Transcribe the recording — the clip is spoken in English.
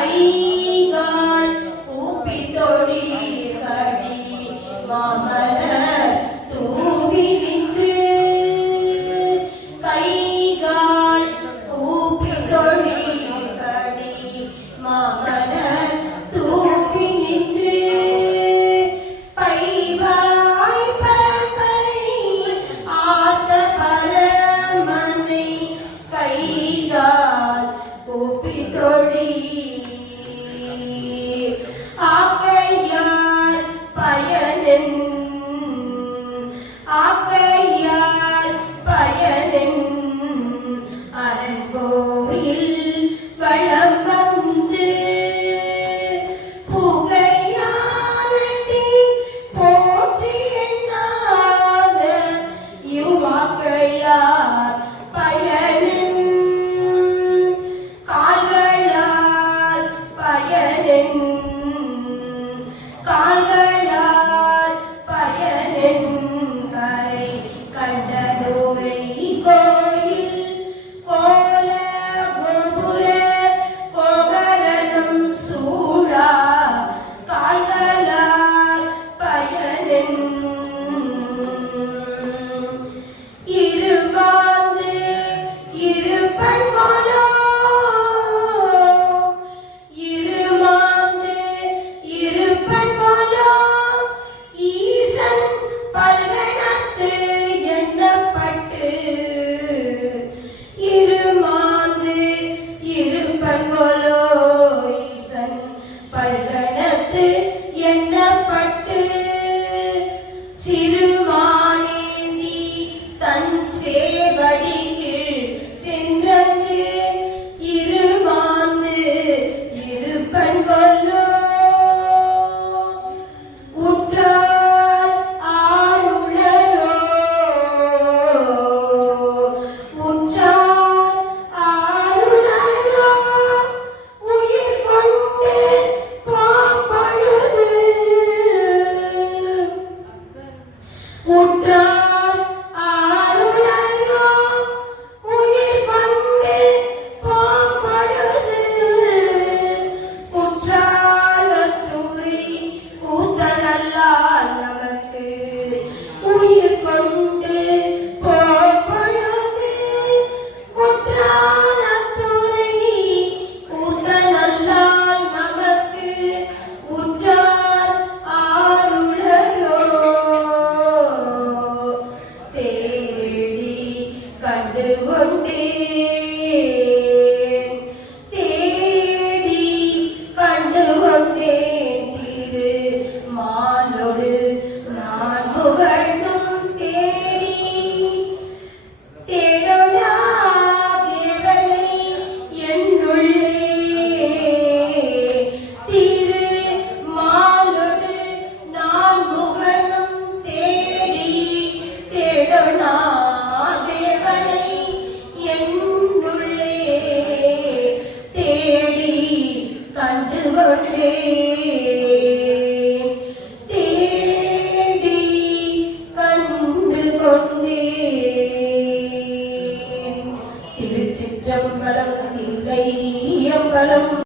Bye. திருவருட்டே